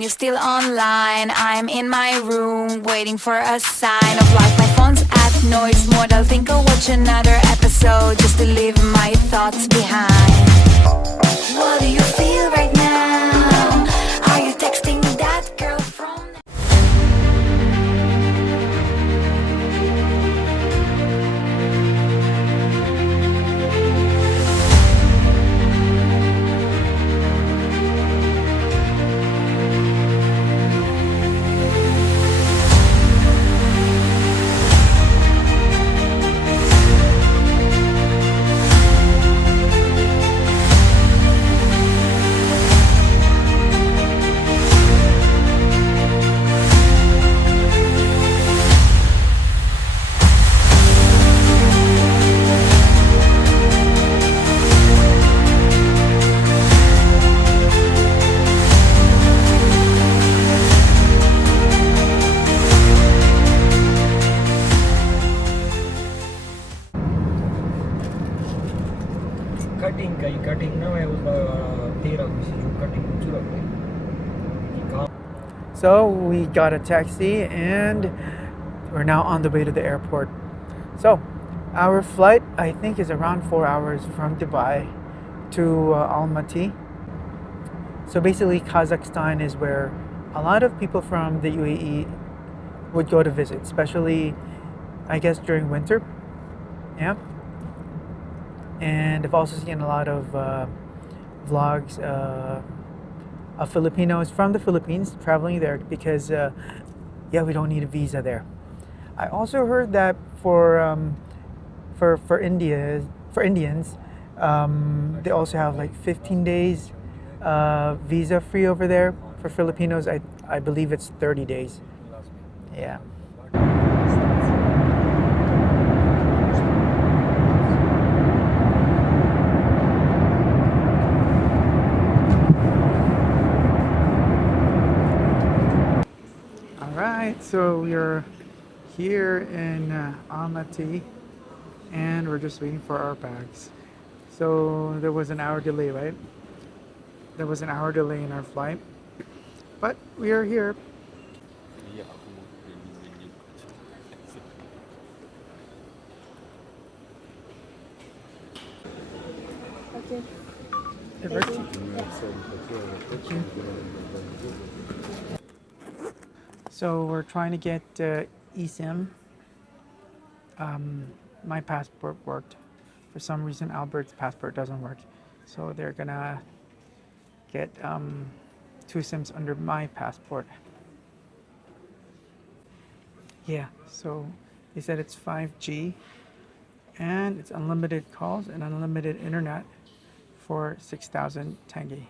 and you're still online. I'm in my room waiting for a sign of life. My phone's at noise mode. I'll think I'll watch another episode just to leave my thoughts behind. What do you feel right now? Are you texting that girl from So we got a taxi and we're now on the way to the airport. So our flight, I think, is around 4 hours from Dubai to Almaty. So basically Kazakhstan is where a lot of people from the UAE would go to visit, especially I guess during winter. Yeah. And I've also seen a lot of vlogs of Filipinos from the Philippines traveling there because yeah, we don't need a visa there. I also heard that for Indians, they also have like 15 days visa free over there. For Filipinos, I believe it's 30 days. Yeah. So we're here in Almaty and we're just waiting for our bags. So there was an hour delay, right? There was an hour delay in our flight, but we are here. So we're trying to get eSIM. My passport worked. For some reason, Albert's passport doesn't work. So they're gonna get 2 SIMs under my passport. Yeah, so they said it's 5G and it's unlimited calls and unlimited internet for 6,000 tenge.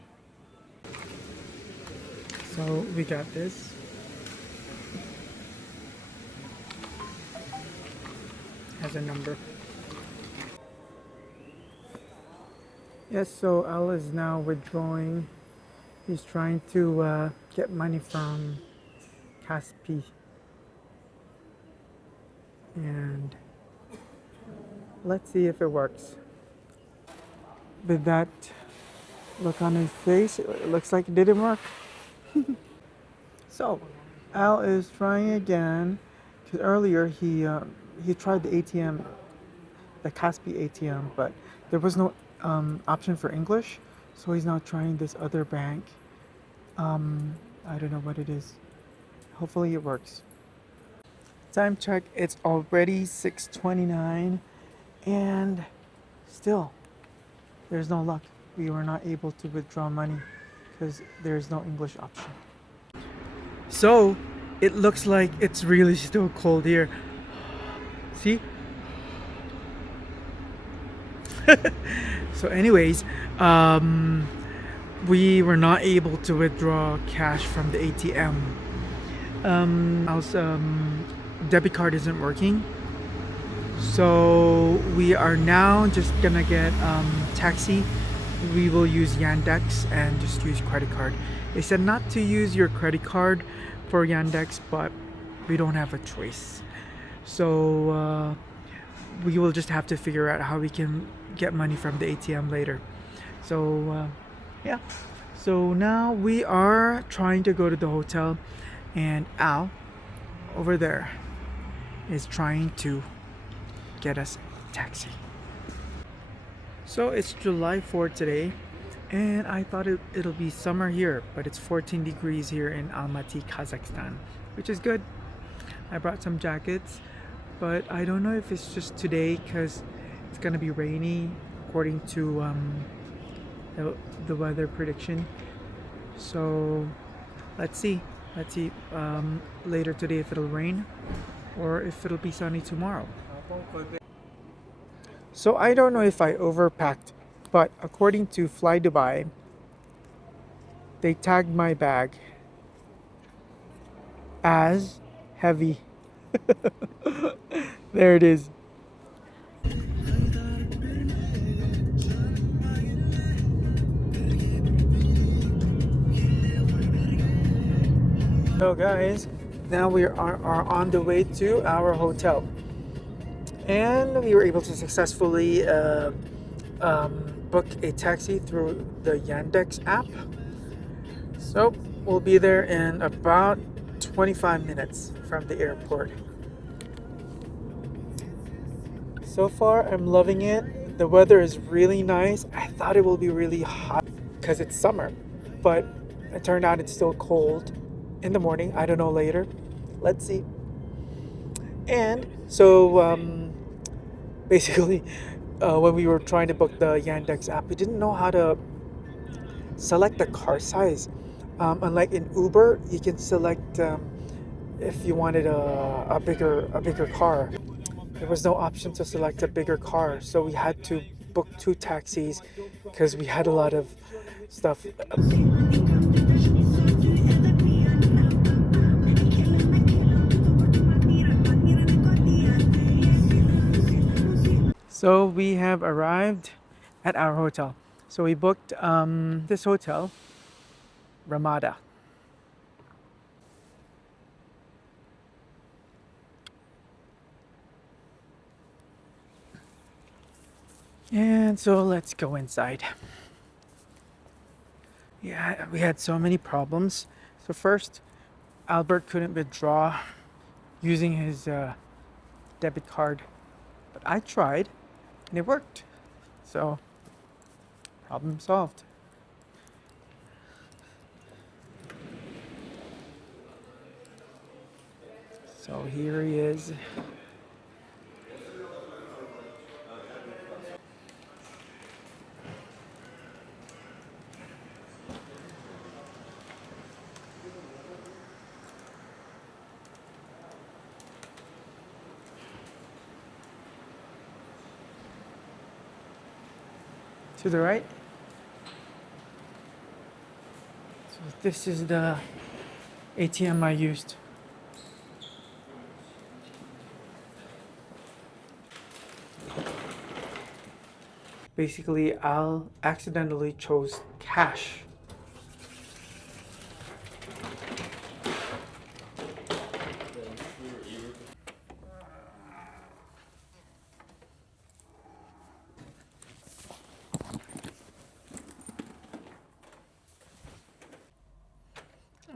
So we got this. Has a number. Yes, so Al is now withdrawing. He's trying to get money from Kaspi. And let's see if it works. With that look on his face, it looks like it didn't work. So Al is trying again, because earlier he tried the ATM, the Kaspi ATM, but there was no option for English, so he's now trying this other bank. I don't know what it is. Hopefully it works. Time check, it's already 6:29 and still there's no luck. We were not able to withdraw money because there's no English option. So it looks like it's really still cold here. See? So anyways, we were not able to withdraw cash from the ATM. Our debit card isn't working. So we are now just gonna get taxi. We will use Yandex and just use credit card. They said not to use your credit card for Yandex, but we don't have a choice. So we will just have to figure out how we can get money from the ATM later. So yeah, So now we are trying to go to the hotel, and Al over there is trying to get us a taxi. So it's July 4th today, and I thought it'll be summer here, but it's 14 degrees here in Almaty, Kazakhstan, which is good. I brought some jackets, but I don't know if it's just today because it's gonna be rainy according to the weather prediction. So let's see later today if it'll rain or if it'll be sunny tomorrow. So I don't know if I overpacked, but according to Fly Dubai, they tagged my bag as heavy. There it is. So guys, now we are on the way to our hotel, and we were able to successfully book a taxi through the Yandex app. So we'll be there in about 25 minutes from the airport. So far I'm loving it. The weather is really nice. I thought it will be really hot because it's summer, but it turned out it's still cold in the morning. I don't know later. Let's see. And so basically when we were trying to book the Yandex app, we didn't know how to select the car size. Unlike in Uber, you can select if you wanted a bigger car. There was no option to select a bigger car, so we had to book 2 taxis because we had a lot of stuff. So we have arrived at our hotel. So we booked this hotel, Ramada. And so let's go inside. Yeah, we had so many problems. So first, Albert couldn't withdraw using his debit card, but I tried and it worked. So problem solved. So here he is. To the right. So this is the ATM I used. Basically, Al accidentally chose cash.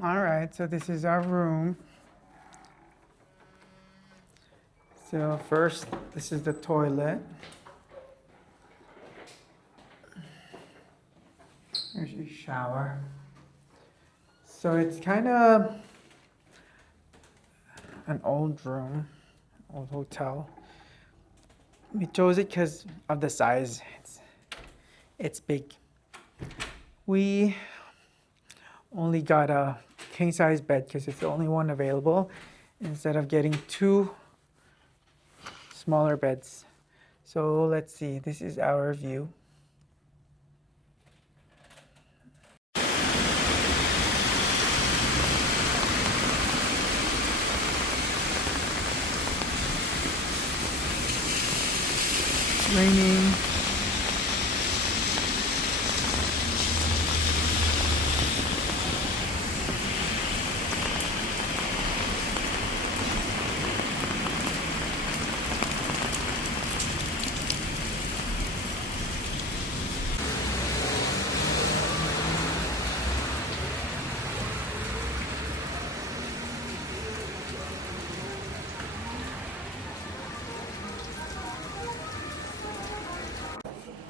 Alright, so this is our room. So first, this is the toilet. There's your shower. So it's kind of an old room, old hotel. We chose it because of the size. It's big. We only got a king size bed because it's the only one available, instead of getting 2 smaller beds. So let's see, this is our view. It's raining.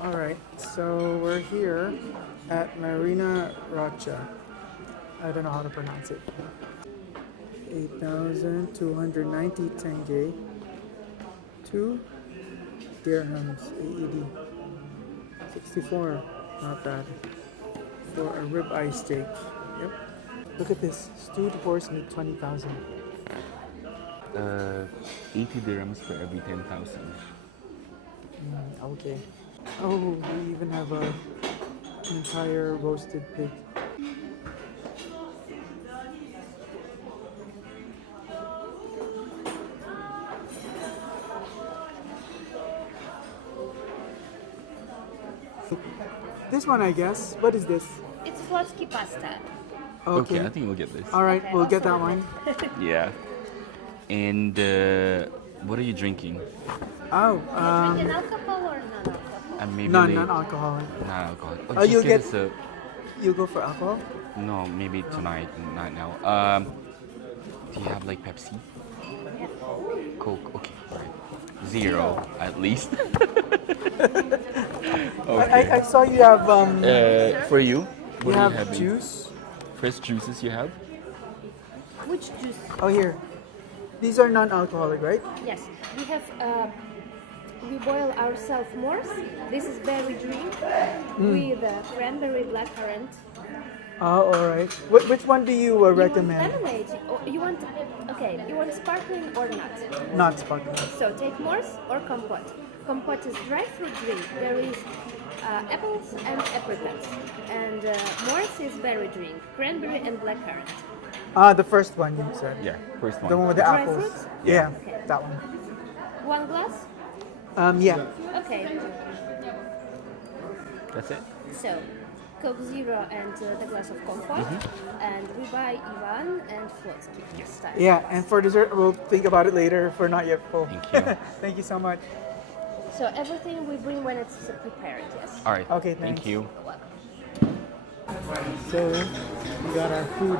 Alright, so we're here at Marina Roshcha. I don't know how to pronounce it. 8,290 tenge. 2 dirhams, AED. 64, not bad. For a ribeye steak. Yep. Look at this, stewed horse meat, 20,000. 80 dirhams for every 10,000. Okay. Oh, we even have an entire roasted pig. This one, I guess. What is this? It's Flotsky pasta. Okay, I think we'll get this. All right, Okay, we'll get that also- one. Yeah. And what are you drinking? Oh, Drinking alcohol or non-alcohol? And maybe non-alcoholic. non-alcohol. Oh, just you'll get get- us a, You go for alcohol? no, maybe tonight, not now. Do you have like Pepsi? Coke? Okay, alright. Zero, at least. I saw you have For you, you what are have you having? juice. Fresh juices you have? Which juice? Oh, here. These are non-alcoholic, right? Yes, we have. We boil ourselves morse. This is berry drink with cranberry blackcurrant. Oh, all right. Which one do you recommend? You want lemonade? You want? Okay, you want sparkling or not? Not sparkling. So take morse or compote. Compote is dry fruit drink. There is apples and apricots, and morse is berry drink, cranberry and blackcurrant. The first one you said. Yeah, first one. The one with the Dry apples. fruits? Yeah, Okay. that one. One glass. Yeah. Okay. That's it? So, Coke Zero and the glass of compote, and we buy Ivan and Flotsky. Yes. Yeah, and for dessert, we'll think about it later if we're not yet full. Thank you. Thank you so much. So everything we bring when it's prepared. Yes. Alright, Okay, thank thanks. you. So, we got our food.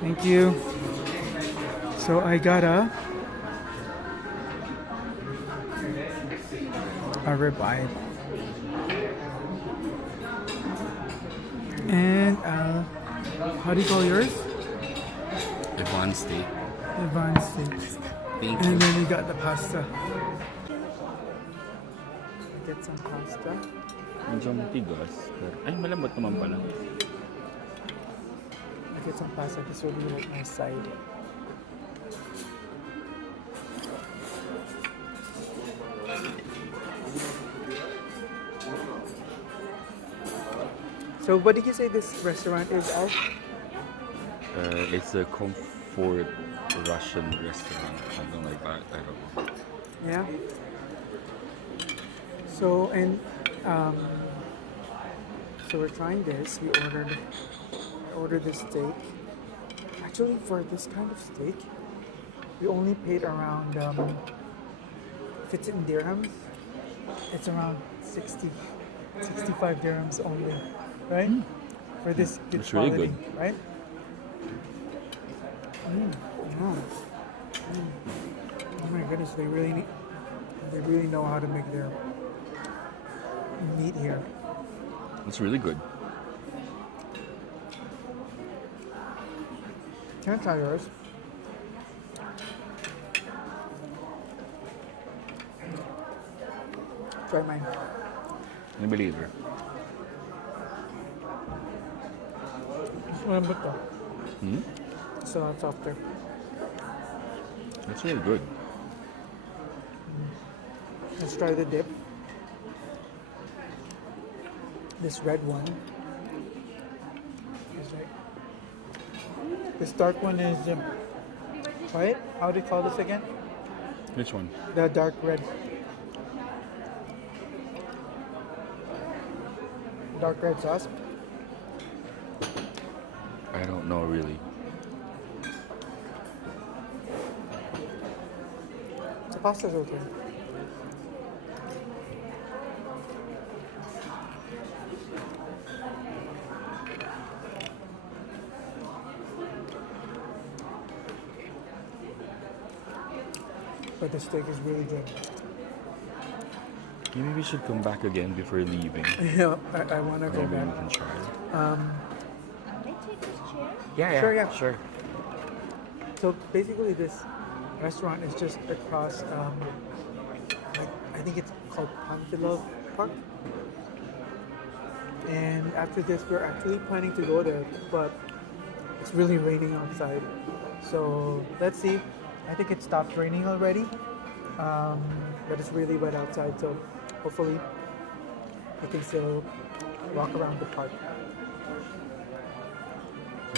Thank you. So, I got a ribeye. And how do you call yours? Advanced steak. Advanced steak. Thank And you. then we got the pasta. Get some pasta. Medyo matigas. Ay, malambot naman pala. I get some pasta. This will be like my side. So what did you say this restaurant is of? It's a comfort Russian restaurant, something like that. I don't know. Yeah. So so we're trying this. I ordered this steak. Actually, for this kind of steak, we only paid around if it's in dirhams, it's around 65 dirhams only, right? For this good It's really quality, good. right? Oh my goodness, they really know how to make their meat here. It's really good. Can I try yours? Try mine. I believe her. Malambot to. Hmm? It's a lot softer. It's really good. Let's try the dip. This red one. Is right. This dark one is right? How do you call this again? Which one? The dark red. Dark red sauce. I don't know really. The pasta's okay. But the steak is really good. Maybe we should come back again before leaving. Yeah, I want to go Maybe we back. can try. May I take this chair? Yeah, Sure, yeah. sure. So basically, this restaurant is just across. Like, I think it's called Panfilov Park. And after this, we're actually planning to go there, but it's really raining outside. So let's see. I think it stopped raining already, but it's really wet outside. So hopefully, we can still walk around the park.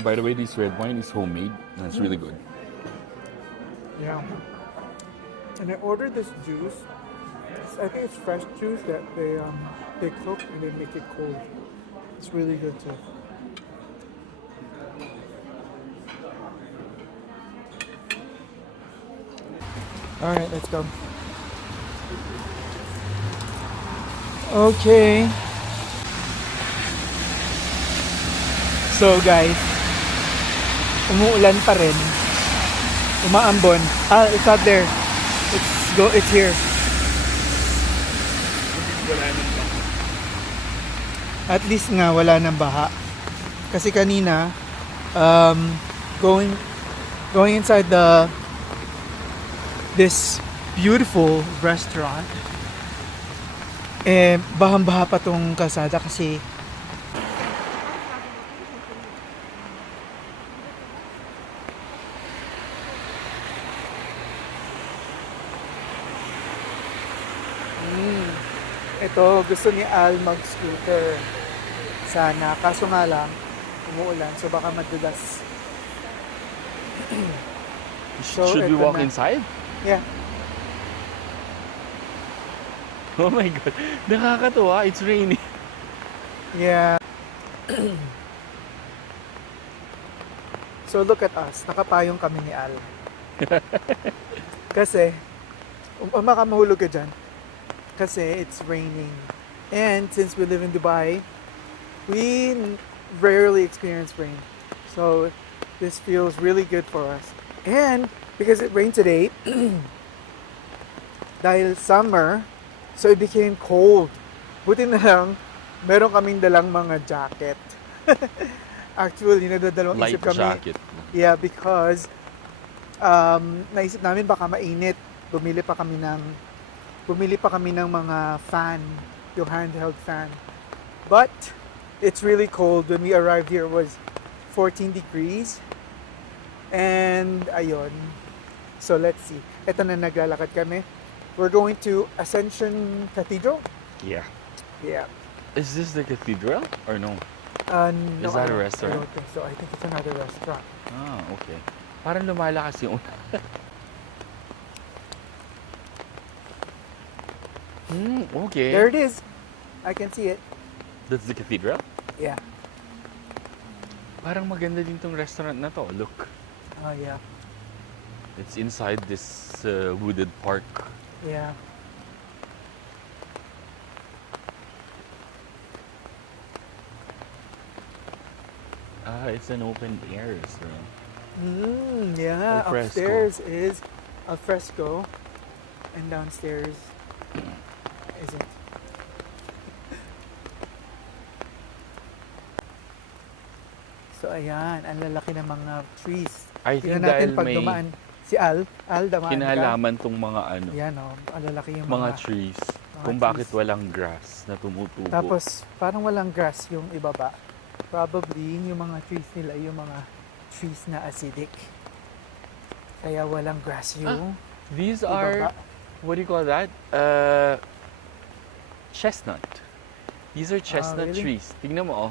By the way, this red wine is homemade and it's really good. Yeah. And I ordered this juice. I think it's fresh juice that they cook and they make it cold. It's really good too. All right, let's go. Okay. So guys, umuulan pa rin. Umaambon. It's out there. It's here. At least nga wala nang baha. Kasi kanina going inside this beautiful restaurant, bahang-baha pa tong kalsada kasi ito, gusto ni Al mag-scooter sana, kaso nga lang umuulan, so baka madulas. So, Should we eto walk na. inside? Yeah. Oh my god. Nakakatuwa. It's raining. Yeah. So look at us, nakapayong kami ni Al. Kasi, makamahulog ka dyan. Kasi it's raining. And since we live in Dubai, we rarely experience rain. So this feels really good for us. And because it rained today, dahil summer, so it became cold. Buti na lang, meron kaming dalang mga jacket. Actually, nadadalawang Light isip kami. jacket. Yeah, because naisip namin baka mainit. Bumili pa kami ng mga fan, yung handheld fan. But it's really cold. When we arrived here, it was 14 degrees. And ayun. So let's see. Ito na, naglalakad kami. We're going to Ascension Cathedral. Yeah. Yeah. Is this the cathedral or no? No, Is that a I restaurant? don't think so. I think it's another restaurant. Ah, okay. Parang lumalakas yung okay. There it is. I can see it. That's the cathedral? Yeah. Parang maganda din tong restaurant na to. Look. Oh, yeah. It's inside this wooded park. Yeah. It's an open air restaurant. Yeah. Al fresco. Upstairs is al fresco, and downstairs isn't. So ayan, ang lalaki ng mga trees. I think Tingnan natin dahil pag may dumaan. Si Al dumaan ka. kinalaman tong mga ano, Yan o, ang lalaki yung mga trees. Kung trees. bakit walang grass na tumutubo. Tapos, parang walang grass yung ibaba. Probably, yung mga trees nila, yung mga trees na acidic. Kaya walang grass yung These ibaba. are, what do you call that? Chestnut. These are chestnut really? trees. Tingnan mo, oh.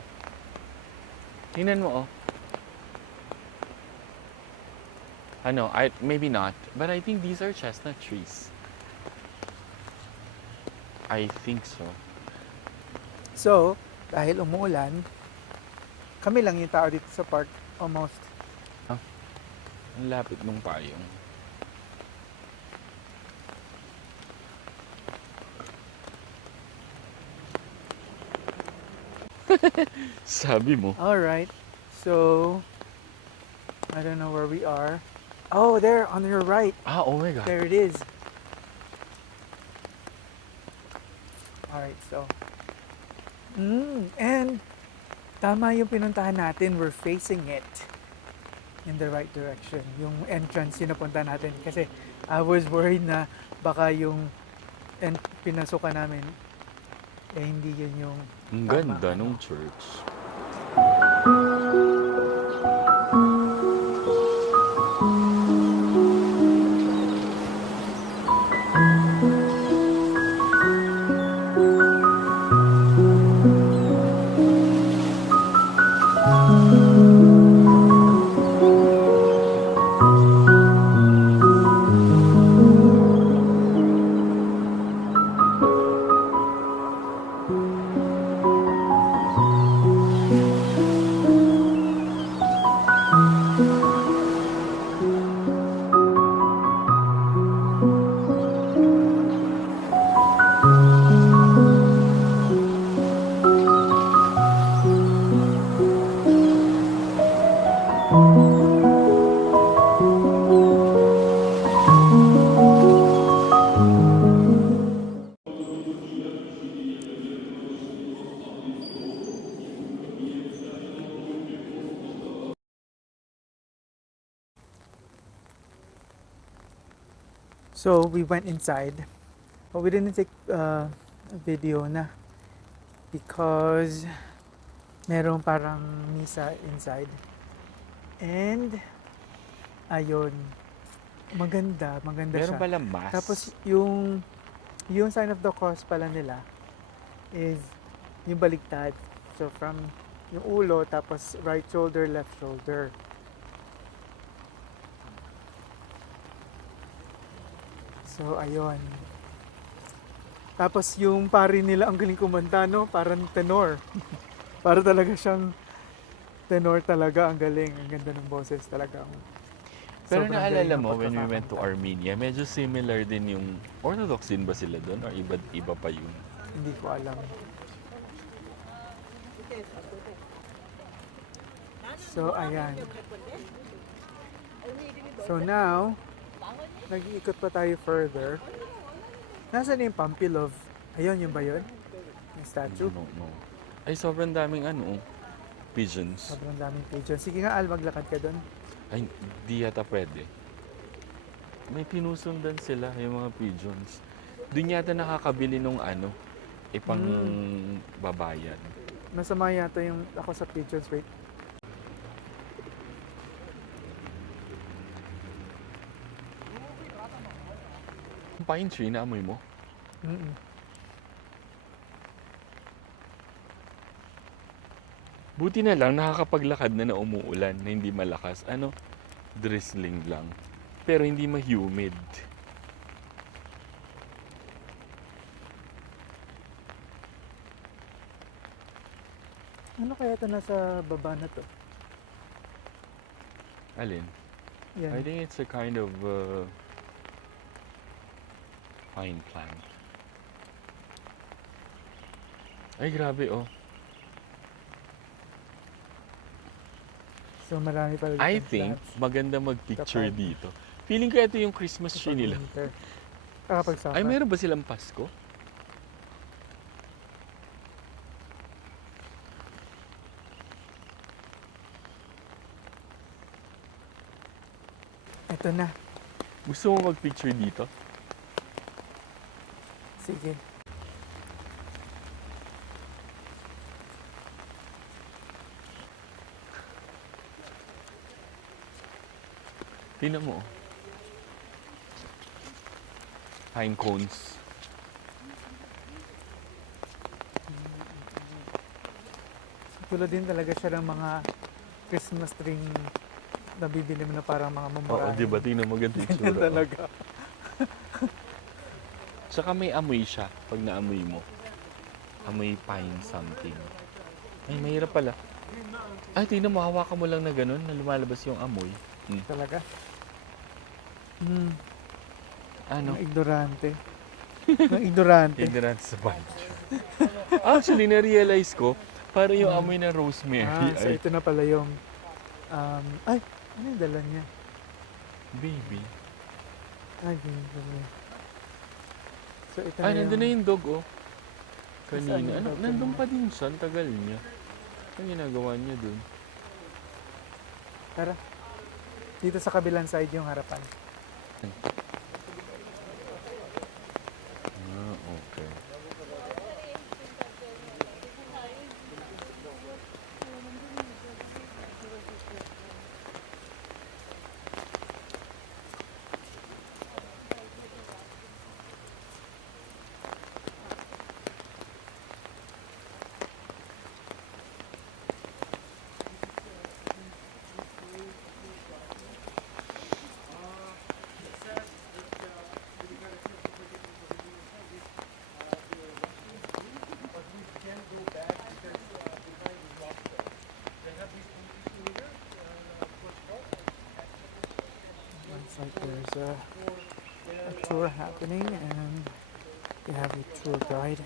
Tingnan mo, oh. Ano, maybe not. But I think these are chestnut trees. I think so. So, dahil umuulan, kami lang yung tao dito sa park, almost. Ang lapit nung payong. Sabi mo. Alright, so, I don't know where we are. Oh, there, on your right. Ah, oh my God. There it is. Alright, so. And tama yung pinuntahan natin. We're facing it in the right direction. Yung entrance yung napunta natin. Kasi I was worried na baka yung pinasukan namin hindi yun yung Ang tama, ganda nung church. So we went inside, but we didn't take a video na because merong parang misa inside. And ayun, maganda Meron siya. palang mass. Tapos yung sign of the cross pala nila is yung baligtad. So from yung ulo, tapos right shoulder, left shoulder. So, ayun. Tapos yung pari nila, ang galing kumanta, no? Parang tenor. Para talaga siyang tenor talaga. Ang galing. Ang ganda ng boses talaga. Pero Sobrang naalala galing ng mo, when we went to pagkakakanta. Armenia, medyo similar din yung Orthodox din ba sila doon? Or iba pa yun? Hindi ko alam. So, ayan. So, now, nag-iikot pa tayo further. Nasaan yung Panfilov? Ayun, yung ba yun? Yung statue? No. Ay, sobrang daming pigeons. Sobrang daming pigeons. Sige nga, Al, maglakad ka doon. Ay, di yata pwede. May pinusundan sila, yung mga pigeons. Doon yata nakakabili nung ipang babayan. Masama yata yung ako sa pigeons. Wait. Pine tree, naamoy mo? Mm-mm. Buti na lang nakakapaglakad na umuulan, na hindi malakas. Drizzling lang. Pero hindi ma-humid. Ano kaya ito nasa baba na to? Alin? Yan. I think it's a kind of pine plant. Ay, grabe oh. So marami pala I ditong think plants. maganda mag-picture Kapag- dito. Feeling ko ito yung Christmas tree Kapag nila. winter. Kapag summer. Ay, meron ba silang Pasko? Ito na. Gusto mo mag-picture dito? Sige. Tingnan mo. Oh. Pine cones. Tulad din talaga siya ng mga Christmas tree na bibili mo na parang mga Oo, mamurahin. di ba? Tingnan mo ganito yung Yan tsura. talaga. Tsaka may amoy siya pag naamoy mo. Amoy pine something. Ay, mahirap pala. Ay, tingnan mo, hawakan mo lang na ganun na lumalabas yung amoy. Talaga. Ano? Mga ignorante. Mga ignorante. Ignorant sa pine. Actually, na-realize ko, parang yung amoy ng rosemary. So Ay, ito na pala yung ay, ano yung dala niya? baby. Ay, ganun. So ito Ay, na nandun na yung dog, oh. Kanina. Ano, nandun pa din siya. Ang tagal niya. Ano ginagawa niya dun? Tara. Dito sa kabilang side yung harapan. Ah, okay. Looks like there's a tour happening and they have a tour guide.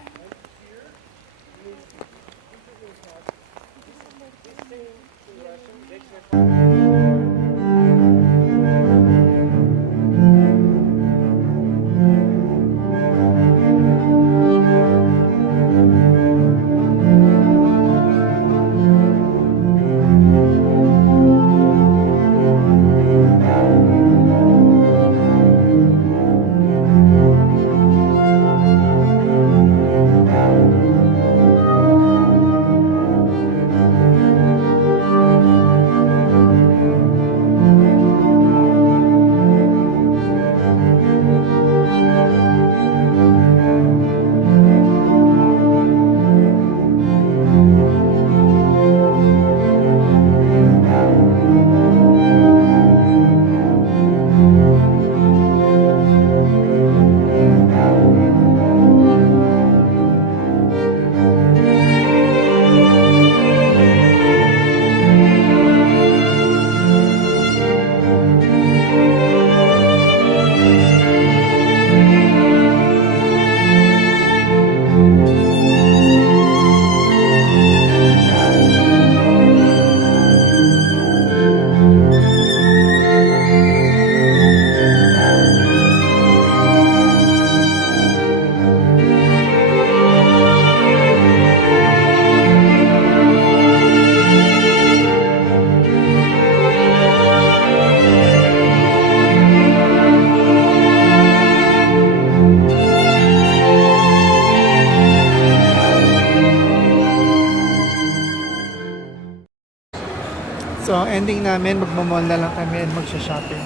So, ang ending namin, magmamall na lang kami and magsha-shopping.